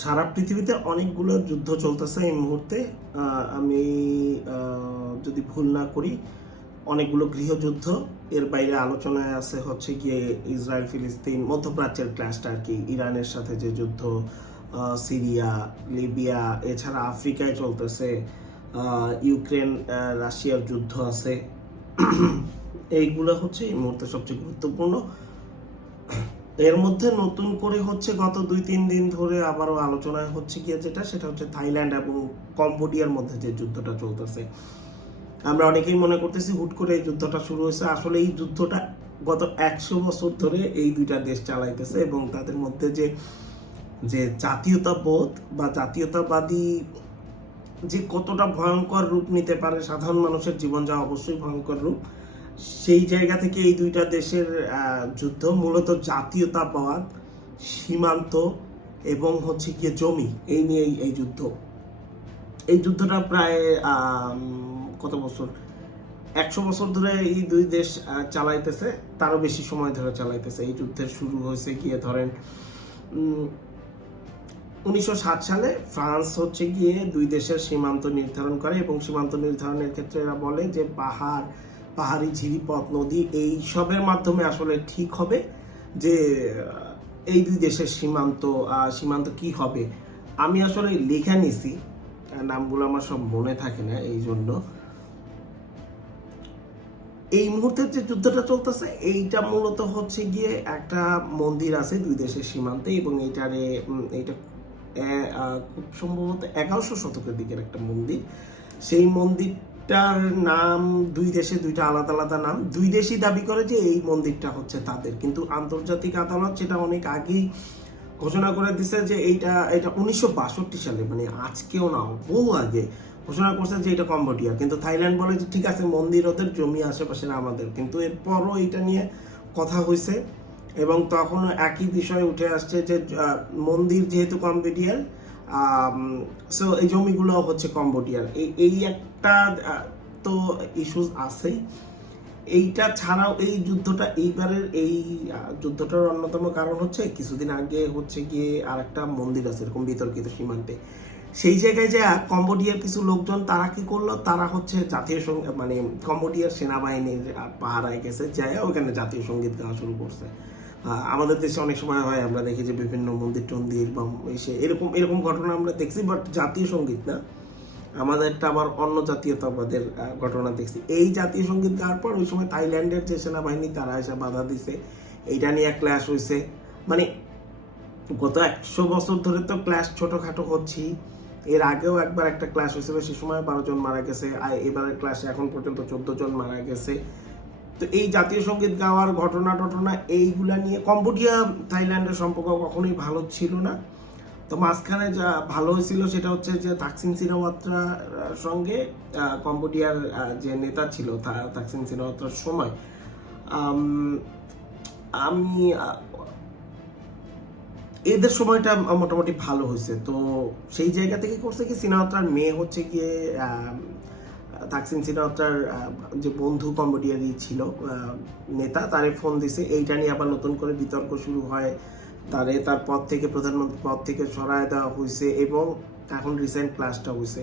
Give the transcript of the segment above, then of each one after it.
সারা পৃথিবীতে অনেকগুলো যুদ্ধ চলতেছে এই মুহূর্তে। আমি যদি ভুল না করি, অনেকগুলো গৃহযুদ্ধ। এর বাইরে আলোচনায় আছে হচ্ছে গিয়ে ইসরায়েল, ফিলিস্তিন, মধ্যপ্রাচ্যের ক্লাসটা আর কি। ইরানের সাথে যে যুদ্ধ সিরিয়া, লিবিয়া, এছাড়া আফ্রিকায় চলতেছে ইউক্রেন রাশিয়ার যুদ্ধ আছে। এইগুলো হচ্ছে এই মুহূর্তে সবচেয়ে গুরুত্বপূর্ণ। এর মধ্যে নতুন করে হচ্ছে গত দুই, তিন দিন ধরে আবারও আলোচনায় হচ্ছে গিয়ে যেটা, সেটা হচ্ছে থাইল্যান্ড এবং কম্বোডিয়ার মধ্যে যে যুদ্ধটা চলতেছে। আমরা অনেকেই মনে করতেছি, হুট করে এই যুদ্ধটা শুরু হয়েছে। আসলে এই যুদ্ধটা গত একশো বছর ধরে এই দুইটা দেশ চালাইতেছে এবং তাদের মধ্যে যে যে জাতীয়তাবোধ বা জাতীয়তাবাদী যে কতটা ভয়ঙ্কর রূপ নিতে পারে সাধারণ মানুষের জীবন যা অবশ্যই ভয়ঙ্কর রূপ। সেই জায়গা থেকে এই দুইটা দেশের যুদ্ধ, মূলত জাতীয়তাবাদ, সীমান্ত এবং হচ্ছে গিয়ে জমি, এই নিয়ে এই- যুদ্ধ। এই যুদ্ধটা প্রায় কত বছর? একশো বছর ধরে এই দুই দেশ চালাইতেছে, তারও বেশি সময় ধরে চালাইতেছে। এই যুদ্ধের শুরু হয়েছে গিয়ে ধরেন উনিশশো সাত সালে ফ্রান্স হচ্ছে গিয়ে দুই দেশের সীমান্ত নির্ধারণ করে এবং সীমান্ত নির্ধারণের ক্ষেত্রে এরা বলে যে পাহাড় পাহাড়ি ঝিরিপথ নদী এই সবের মাধ্যমে আসলে ঠিক হবে যে এই দুই দেশের সীমান্ত সীমান্ত কি হবে? আমি আসলে লেখা নিছি নামগুলো আমার সব মনে থাকে না এই জন্য। এই মুহূর্তে যে যুদ্ধটা চলতেছে, এইটা মূলত হচ্ছে গিয়ে একটা মন্দির আছে দুই দেশের সীমান্তে এবং এইটারে এইটা খুব সম্ভবত এগারোশো শতকের দিকের একটা মন্দির। সেই মন্দিরটার নাম, দুই দেশে দুইটা আলাদা আলাদা নাম। দুই দেশই দাবি করে যে এই মন্দিরটা হচ্ছে তাদের। কিন্তু আন্তর্জাতিক আদালত সেটা অনেক আগেই ঘোষণা করে দিছে যে এইটা, এটা উনিশশো বাষট্টি সালে মানে আজকেও না, বহু আগে ঘোষণা করছে যে এটা কম্বোডিয়া। কিন্তু থাইল্যান্ড বলে যে, ঠিক আছে, মন্দির ওদের জমি আশেপাশে আমাদের। কিন্তু এরপরও এটা নিয়ে কথা হয়েছে এবং তখন একই বিষয় উঠে আসছে যে মন্দির যেহেতু কম্বোডিয়ার সো এই জমিগুলো হচ্ছে কম্বোডিয়ার। এই এই একটা তো ইস্যুস আছেই। এইটা ছাড়াও এই যুদ্ধটা এইবারের এই যুদ্ধটার অন্যতম কারণ হচ্ছে কিছুদিন আগে হচ্ছে গিয়ে আর একটা মন্দির আছে, এরকম বিতর্কিত সীমান্তে। সেই জায়গায় যে কম্বোডিয়ার কিছু লোকজন তারা কি করল? তারা হচ্ছে জাতীয় সংগীত মানে কম্বোডিয়ার সেনাবাহিনীর পাহারায় গেছে যায় ওখানে জাতীয় সংগীত গাওয়া শুরু করছে। আমাদের দেশে অনেক সময় হয়, আমরা দেখি যে বিভিন্ন মন্দির টন্দির বা এসে এরকম এরকম ঘটনা আমরা দেখছি বাট জাতীয় সংগীত না। আমাদেরটা আবার অন্য জাতীয়তাবাদের ঘটনা দেখছি। এই জাতীয় সংগীত গাওয়ার পর ওই সময় থাইল্যান্ডের যে সেনাবাহিনী, তারা এসে বাধা দিছে। এইটা নিয়ে ক্লাস হয়েছে মানে গত একশো বছর ধরে তো ক্লাস ছোটখাটো হচ্ছি। এর আগেও একবার একটা ক্লাস হয়েছিল, সে সময় বারো জন মারা গেছে। আর এবারের ক্লাসে এখন পর্যন্ত চোদ্দ জন মারা গেছে। তো এই জাতীয় সংগীত গাওয়ার ঘটনা টটনা এইগুলা নিয়ে কম্বোডিয়া থাইল্যান্ডের সম্পর্ক কখনোই ভালো ছিল না। তো মাঝখানে যা ভালো হয়েছিল সেটা হচ্ছে যে থাকসিন সিনাওয়াত্রার সঙ্গে কম্বোডিয়ার যে নেতা ছিল থাকসিন সিনাওয়াত্রার সময়। আম, এদের সময়টা মোটামুটি ভালো হয়েছে। তো সেই জায়গা থেকে করছে কি সিনাওয়াত্রার মেয়ে হচ্ছে গিয়ে থাকসিন আহ, যে বন্ধু কম্বোডিয়ারই ছিল নেতা তারে ফোন দিছে এইটা নিয়ে আবার নতুন করে বিতর্ক শুরু হয়। তারে তার পদ থেকে প্রধানমন্ত্রী পদ থেকে সরায় দেওয়া হয়েছে এবং এখন রিসেন্ট ক্লাসটা হয়েছে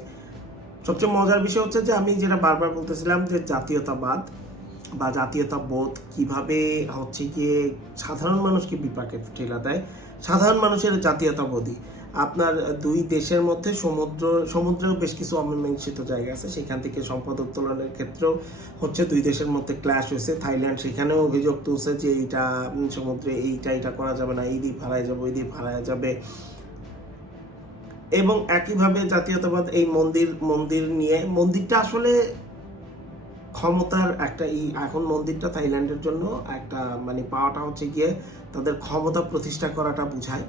সবচেয়ে মজার বিষয় হচ্ছে যে আমি যেটা বারবার বলতেছিলাম যে জাতীয়তাবাদ বা জাতীয়তাবোধ কীভাবে হচ্ছে গিয়ে সাধারণ মানুষকে বিপাকে ঠেলা দেয় সাধারণ মানুষের জাতীয়তাবোধই। আপনার দুই দেশের মধ্যে সমুদ্র, সমুদ্রেও বেশ কিছু অমীমাংসিত জায়গা আছে। সেখান থেকে সম্পদ উত্তোলনের ক্ষেত্রেও হচ্ছে দুই দেশের মধ্যে ক্ল্যাশ হয়েছে। থাইল্যান্ড সেখানেও অভিযোগ তুলছে যে এইটা সমুদ্রে এইটা এটা করা যাবে না, এই দ্বীপ হারায় যাবে, ওই দ্বীপ হারায় যাবে। এবং একইভাবে জাতীয়তাবাদ এই মন্দির মন্দির নিয়ে, মন্দিরটা আসলে ক্ষমতার একটা এই এখন মন্দিরটা থাইল্যান্ডের জন্য একটা মানে পাওয়াটা হচ্ছে গিয়ে তাদের ক্ষমতা প্রতিষ্ঠা করাটা বোঝায়।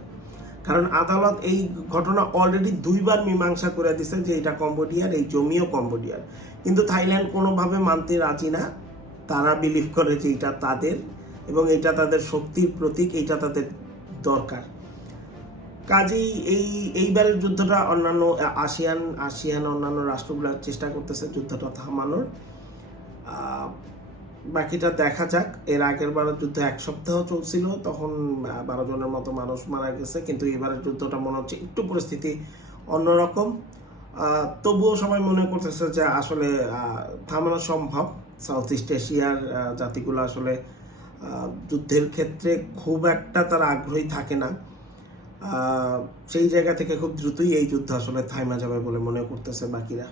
কারণ আদালত এই ঘটনা অলরেডি দুইবার মীমাংসা করে দিছে যে এটা কম্বোডিয়ার এই জমিও কম্বোডিয়ার কিন্তু থাইল্যান্ড কোনোভাবে মানতে রাজি না। তারা বিলিভ করে যে এটা তাদের এবং এটা তাদের শক্তির প্রতীক, এটা তাদের দরকার। কাজেই এই, এইবারের যুদ্ধটা অন্যান্য, আসিয়ান আসিয়ান অন্যান্য রাষ্ট্রগুলো চেষ্টা করতেছে যুদ্ধটা থামানোর। বাকিটা দেখা যাক। এর আগের বারের যুদ্ধ এক সপ্তাহ চলছিল, তখন বারো জনের মতো মানুষ মারা গেছে, কিন্তু এবারের যুদ্ধটা মনে হচ্ছে একটু পরিস্থিতি অন্যরকম। তবুও সবাই মনে করতেছে যে আসলে থামানো সম্ভব। সাউথ ইস্ট এশিয়ার জাতিগুলো আসলে যুদ্ধের ক্ষেত্রে খুব একটা তারা আগ্রহী থাকে না। সেই জায়গা থেকে খুব দ্রুতই এই যুদ্ধ আসলে থাইমা যাবে বলে মনে করতেছে বাকিরা।